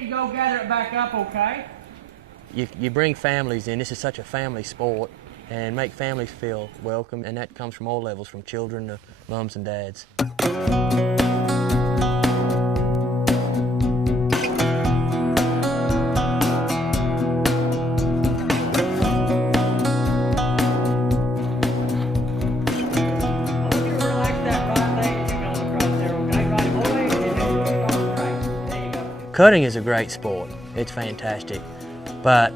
need to go gather it back up, okay? You bring families in. This is such a family sport, and make families feel welcome, and that comes from all levels, from children to mums and dads. Cutting is a great sport. It's fantastic. But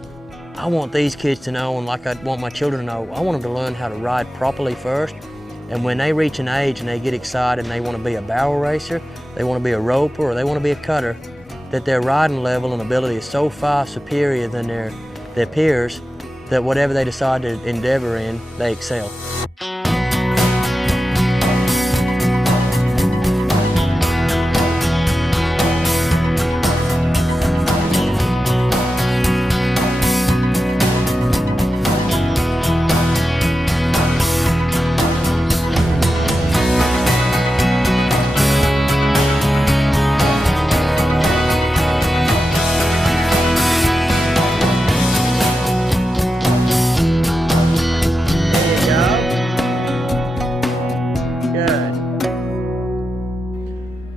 I want these kids to know, and like I want my children to know, I want them to learn how to ride properly first. And when they reach an age and they get excited and they want to be a barrel racer, they want to be a roper, or they want to be a cutter, that their riding level and ability is so far superior than their peers that whatever they decide to endeavor in, they excel.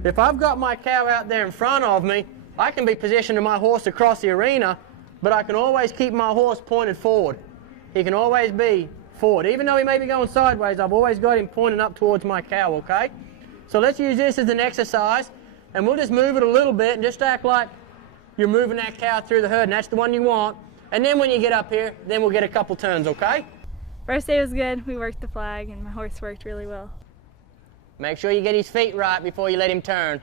If I've got my cow out there in front of me, I can be positioning my horse across the arena, but I can always keep my horse pointed forward. He can always be forward. Even though he may be going sideways, I've always got him pointing up towards my cow, okay? So let's use this as an exercise, and we'll just move it a little bit and just act like you're moving that cow through the herd, and that's the one you want. And then when you get up here, then we'll get a couple turns, okay? First day was good. We worked the flag, and my horse worked really well. Make sure you get his feet right before you let him turn.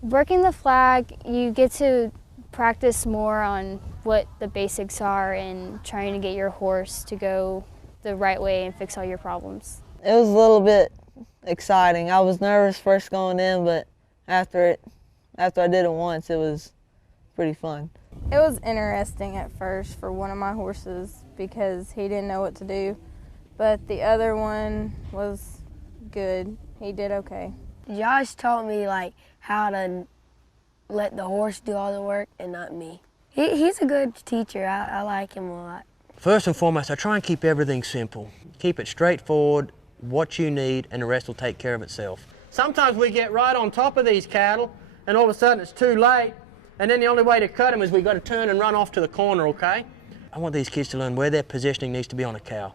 Working the flag, you get to practice more on what the basics are and trying to get your horse to go the right way and fix all your problems. It was a little bit exciting. I was nervous first going in, but after I did it once, it was pretty fun. It was interesting at first for one of my horses because he didn't know what to do, but the other one was good. He did okay. Josh taught me like how to let the horse do all the work and not me. He's a good teacher. I like him a lot. First and foremost, I try and keep everything simple. Keep it straightforward, what you need, and the rest will take care of itself. Sometimes we get right on top of these cattle, and all of a sudden it's too late, and then the only way to cut them is we've got to turn and run off to the corner, okay? I want these kids to learn where their positioning needs to be on a cow,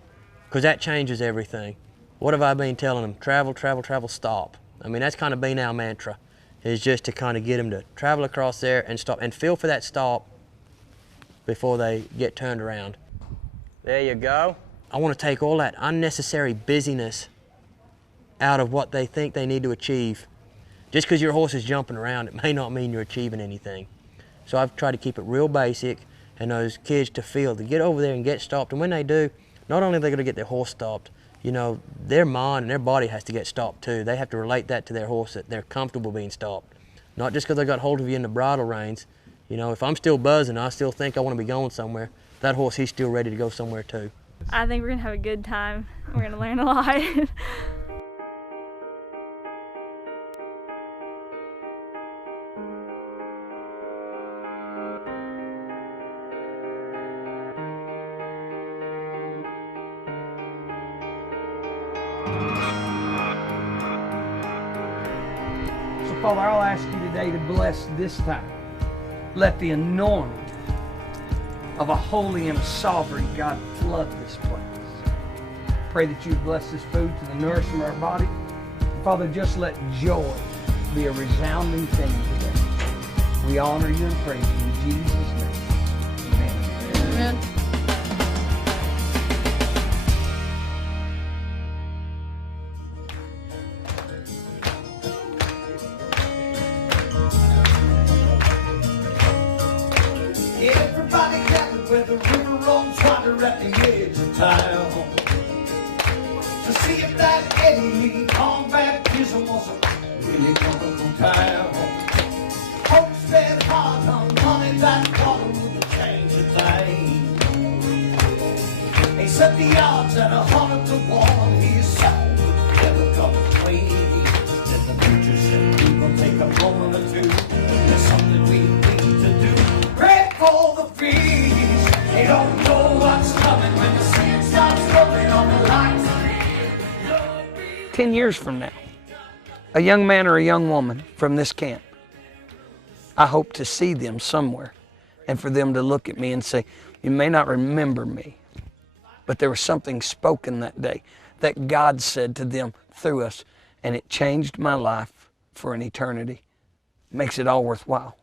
because that changes everything. What have I been telling them? Travel, travel, travel, stop. I mean, that's kind of been our mantra, is just to kind of get them to travel across there and stop, and feel for that stop before they get turned around. There you go. I want to take all that unnecessary busyness out of what they think they need to achieve. Just because your horse is jumping around, it may not mean you're achieving anything. So I've tried to keep it real basic, and those kids to feel, to get over there and get stopped. And when they do, not only are they going to get their horse stopped, you know, their mind and their body has to get stopped too. They have to relate that to their horse, that they're comfortable being stopped. Not just because they got hold of you in the bridle reins. You know, if I'm still buzzing, I still think I want to be going somewhere. That horse, he's still ready to go somewhere too. I think we're going to have a good time. We're going to learn a lot. So, Father, I'll ask you today to bless this time. Let the anointing of a holy and sovereign God flood this place. Pray that you bless this food to the nourishment of our body. Father, just let joy be a resounding thing today. We honor you and praise you in Jesus' name. Amen. Amen. Everybody gathered where the river runs water at the edge of town to see if that Eddie Lee on baptism was really coming from town. Folks bet hard on money that water would change a thing. They set the odds at 100 to 1. His soul would never come clean. Then the preacher said, we'll take a moment or two. There's something we need to 10 years from now, a young man or a young woman from this camp, I hope to see them somewhere and for them to look at me and say, you may not remember me, but there was something spoken that day that God said to them through us, and it changed my life for an eternity. Makes it all worthwhile.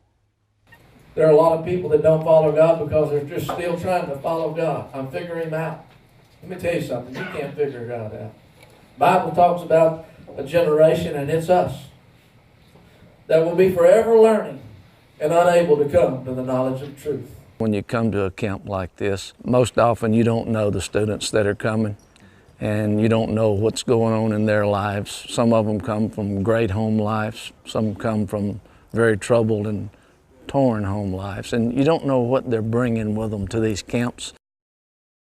There are a lot of people that don't follow God because they're just still trying to follow God. I'm figuring him out. Let me tell you something. You can't figure God out. The Bible talks about a generation, and it's us, that will be forever learning and unable to come to the knowledge of truth. When you come to a camp like this, most often you don't know the students that are coming, and you don't know what's going on in their lives. Some of them come from great home lives. Some come from very troubled and torn home lives, and you don't know what they're bringing with them to these camps.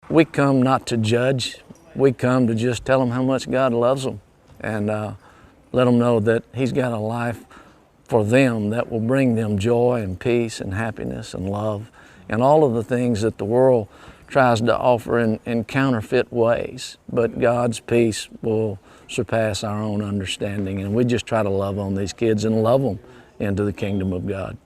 We come not to judge. We come to just tell them how much God loves them and let them know that He's got a life for them that will bring them joy and peace and happiness and love and all of the things that the world tries to offer in counterfeit ways. But God's peace will surpass our own understanding, and we just try to love on these kids and love them into the kingdom of God.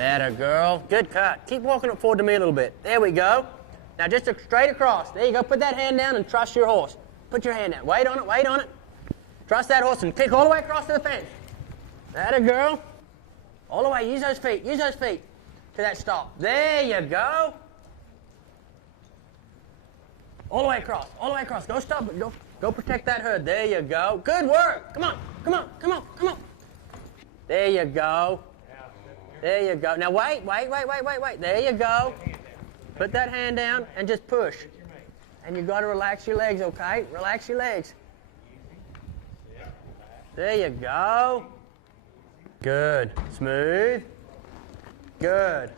Atta girl. Good cut. Keep walking it forward to me a little bit. There we go. Now just straight across. There you go. Put that hand down and trust your horse. Put your hand down. Wait on it. Wait on it. Trust that horse and kick all the way across to the fence. Atta girl. All the way. Use those feet. Use those feet to that stop. There you go. All the way across. All the way across. Go stop it. Go protect that herd. There you go. Good work. Come on. Come on. Come on. Come on. There you go. There you go. Now wait. There you go. Put that hand down and just push. And you've got to relax your legs, okay? Relax your legs. There you go. Good. Smooth. Good.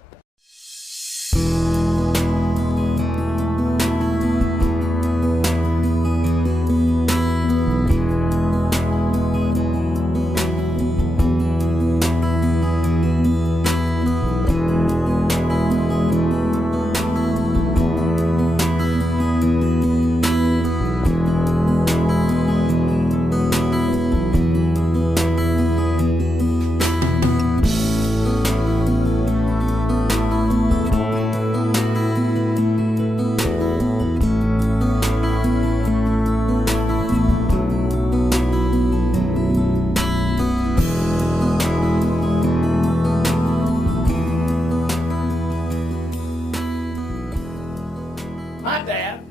My dad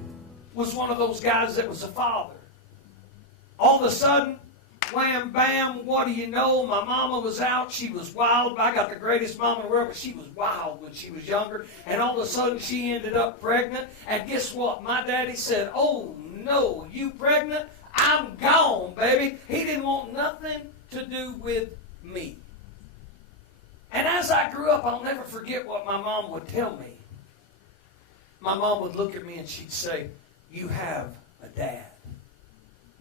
was one of those guys that was a father. All of a sudden, wham, bam, what do you know? My mama was out. She was wild. I got the greatest mama in the world, but she was wild when she was younger. And all of a sudden, she ended up pregnant. And guess what? My daddy said, oh, no, you pregnant? I'm gone, baby. He didn't want nothing to do with me. And as I grew up, I'll never forget what my mom would tell me. My mom would look at me and she'd say, you have a dad.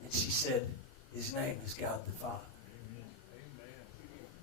And she said, his name is God the Father.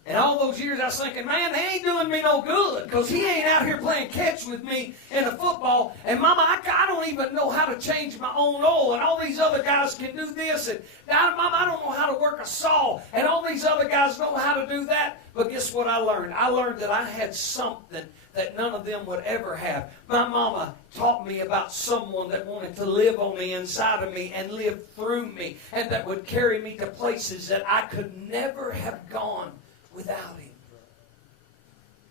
And all those years I was thinking, man, they ain't doing me no good because he ain't out here playing catch with me in a football. And Mama, I don't even know how to change my own oil. And all these other guys can do this. And Mama, I don't know how to work a saw. And all these other guys know how to do that. But guess what I learned? I learned that I had something that none of them would ever have. My mama taught me about someone that wanted to live on the inside of me and live through me. And that would carry me to places that I could never have gone without him.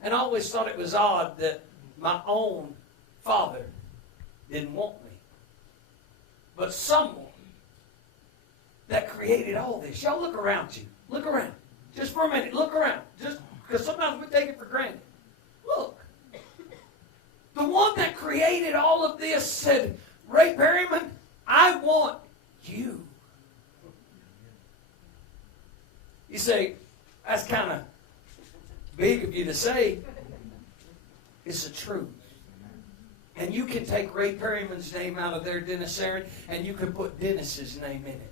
And I always thought it was odd that my own father didn't want me. But someone that created all this. Y'all look around you. Look around. Just for a minute, look around. Just because sometimes we take it for granted. Look. The one that created all of this said, Ray Perryman, I want you. You say, that's kind of big of you to say. It's the truth. And you can take Ray Perryman's name out of there, Dennis Aaron, and you can put Dennis's name in it.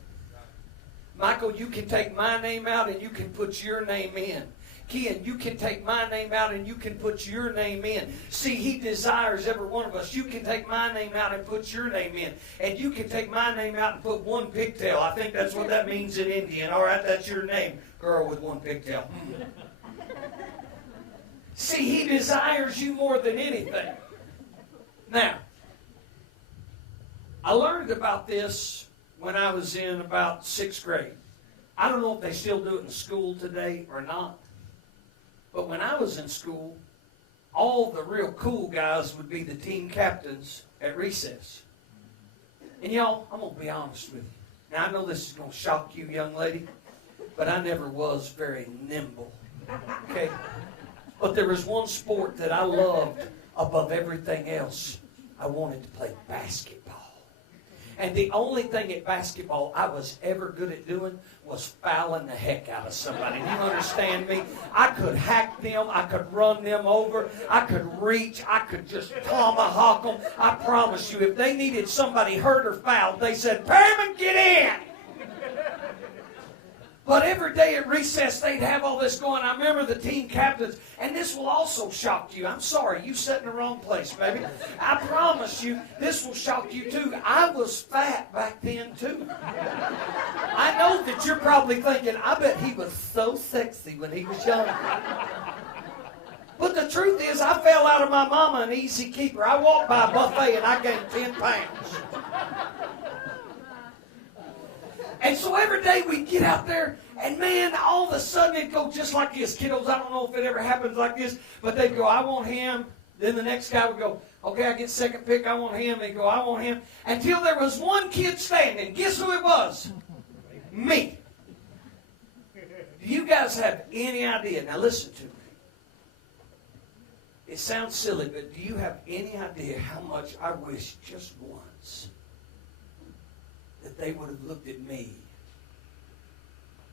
Michael, you can take my name out and you can put your name in. Ken, you can take my name out and you can put your name in. See, he desires every one of us. You can take my name out and put your name in. And you can take my name out and put one pigtail. I think that's what that means in Indian. All right, that's your name. Girl with one pigtail. See, he desires you more than anything. Now, I learned about this when I was in about 6th grade. I don't know if they still do it in school today or not. But when I was in school, all the real cool guys would be the team captains at recess. And y'all, I'm going to be honest with you. Now, I know this is going to shock you, young lady, but I never was very nimble. Okay? But there was one sport that I loved above everything else. I wanted to play basketball. And the only thing at basketball I was ever good at doing was fouling the heck out of somebody. Do you understand me? I could hack them. I could run them over. I could reach. I could just tomahawk them. I promise you, if they needed somebody hurt or fouled, they said, Perryman, get in! But every day at recess, they'd have all this going. I remember the team captains, and this will also shock you. I'm sorry, you sat in the wrong place, baby. I promise you, this will shock you too. I was fat back then too. I know that you're probably thinking, I bet he was so sexy when he was young. But the truth is, I fell out of my mama an easy keeper. I walked by a buffet and I gained 10 pounds. And so every day we'd get out there, and man, all of a sudden it'd go just like this. Kiddos, I don't know if it ever happens like this, but they'd go, I want him. Then the next guy would go, okay, I get second pick, I want him. They'd go, I want him. Until there was one kid standing. Guess who it was? Me. Do you guys have any idea? Now listen to me. It sounds silly, but do you have any idea how much I wish just once that they would have looked at me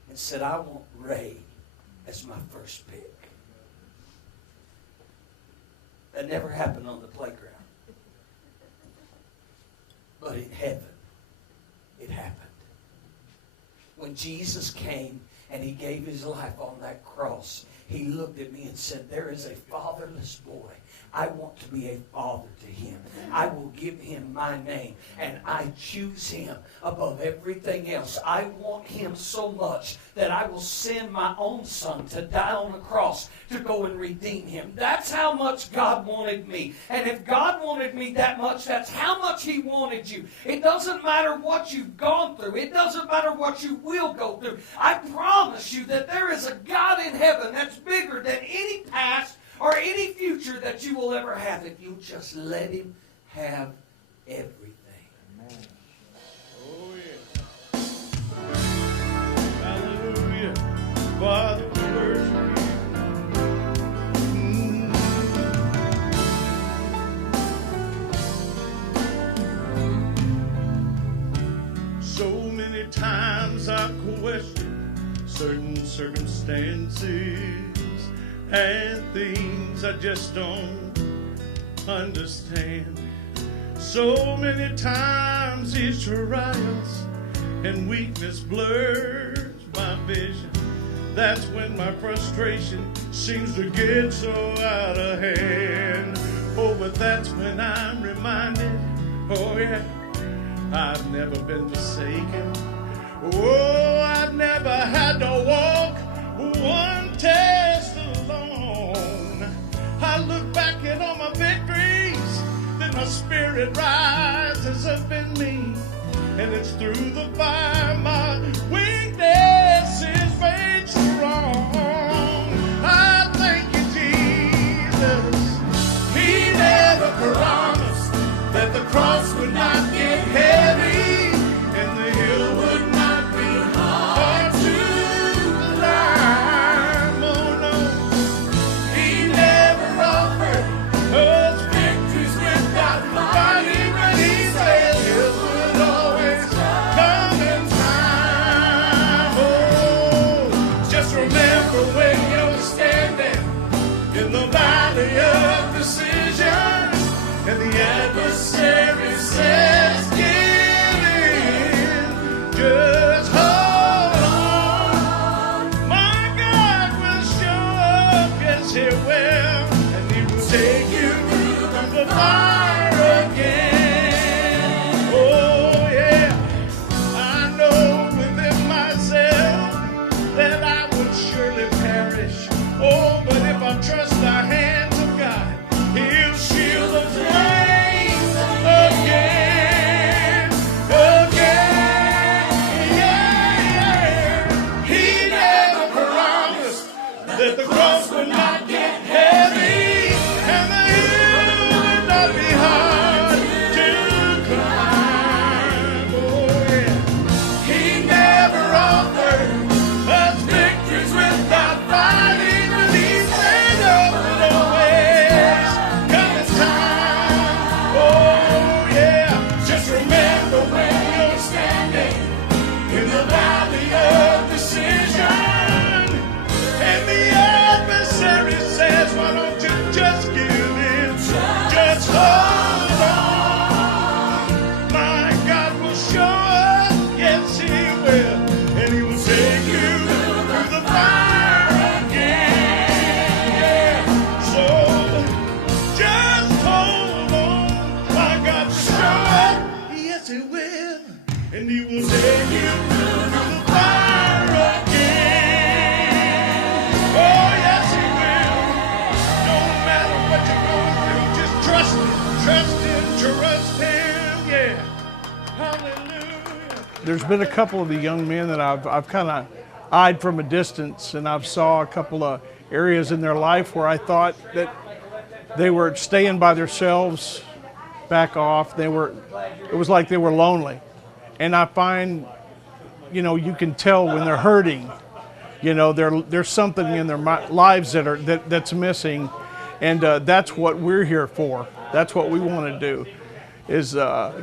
and said, I want Ray as my first pick. That never happened on the playground. But in heaven, it happened. When Jesus came and he gave his life on that cross, he looked at me and said, there is a fatherless boy. I want to be a father to him. I will give him my name, and I choose him above everything else. I want him so much that I will send my own son to die on the cross to go and redeem him. That's how much God wanted me. And if God wanted me that much, that's how much he wanted you. It doesn't matter what you've gone through. It doesn't matter what you will go through. I promise you that there is a God in heaven that's bigger than any past or any future that you will ever have if you just let him have everything. Amen. Oh, yeah. Hallelujah. Father, we worship you. So many times I question certain circumstances and things I just don't understand. So many times these trials and weakness blurs my vision. That's when my frustration seems to get so out of hand. Oh, but that's when I'm reminded, oh yeah, I've never been forsaken. Oh, I've never had to walk one test alone. I look back at all my victories, then my spirit rises up in me. And it's through the fire my weakness is made strong. I thank you, Jesus. He never promised that the cross would not get heavy and the hill would not be hard to climb. and the adversary says, give in, just hold on. My God will show up, yes He will, and He will take you through the fire again. Oh yeah, I know within myself that I would surely perish. Oh, but if I trust the hands of God, He'll shield the flames again, yeah. He never promised that the cross would not get heavy and the hill would not be hard to climb. Oh yeah, He never offered us victories without fighting, but He said there would always come a time. Oh yeah, just remember when you're standing in the valley of decision, and the adversary says, why don't you just give in? Just hold on. My God will show up, yes He will, and He will take you through the fire again. Yeah. So just hold on. My God will show up, yes He will, and He will take you through the fire again. Oh yes He will. No matter what you're going through, just trust Him, yeah. Hallelujah. There's been a couple of the young men that I've kind of eyed from a distance, and I've saw a couple of areas in their life where I thought that they were staying by themselves, back off. It was like they were lonely. And I find, you can tell when they're hurting. There's something in their lives that's missing, and that's what we're here for. That's what we want to do, is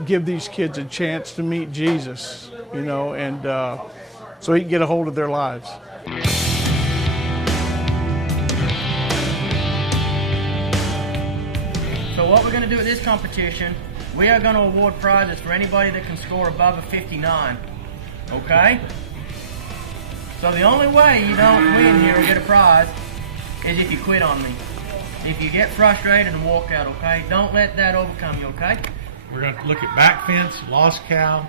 give these kids a chance to meet Jesus, and so He can get a hold of their lives. So what we're going to do at this competition, we are going to award prizes for anybody that can score above a 59. Okay? So the only way you don't win here or get a prize is if you quit on me. If you get frustrated and walk out, okay? Don't let that overcome you, okay? We're going to look at back fence, lost cow,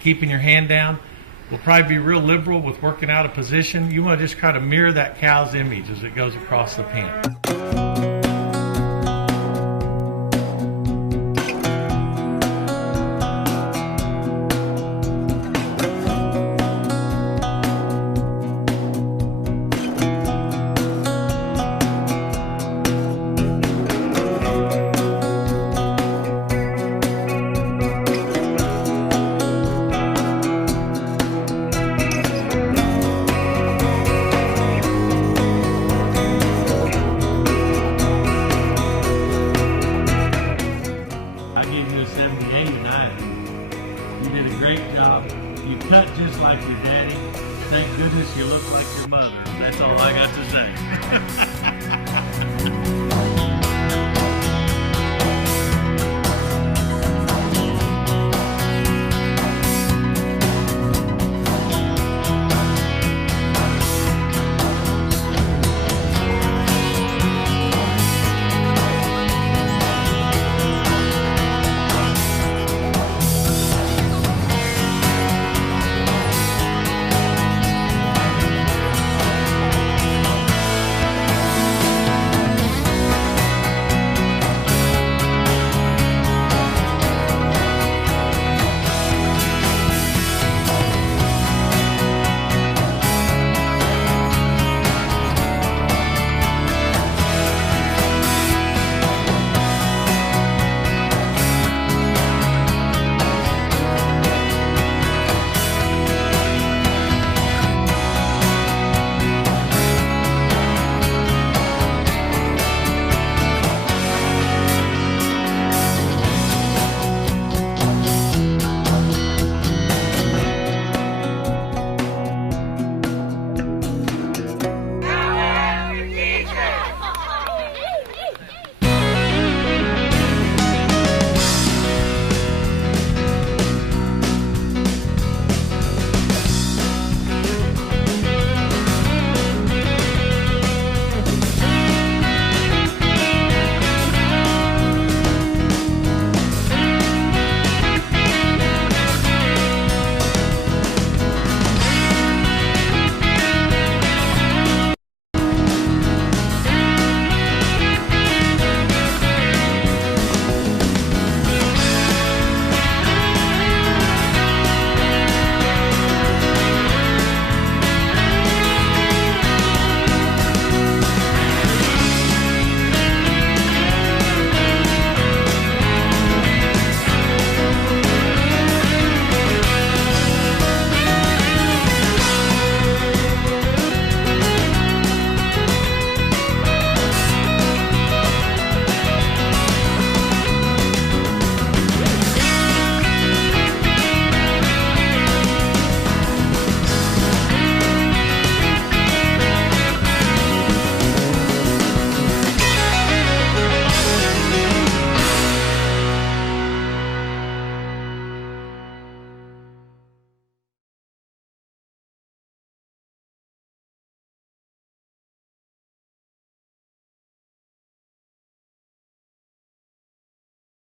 keeping your hand down. We'll probably be real liberal with working out a position. You want to just try to mirror that cow's image as it goes across the pen.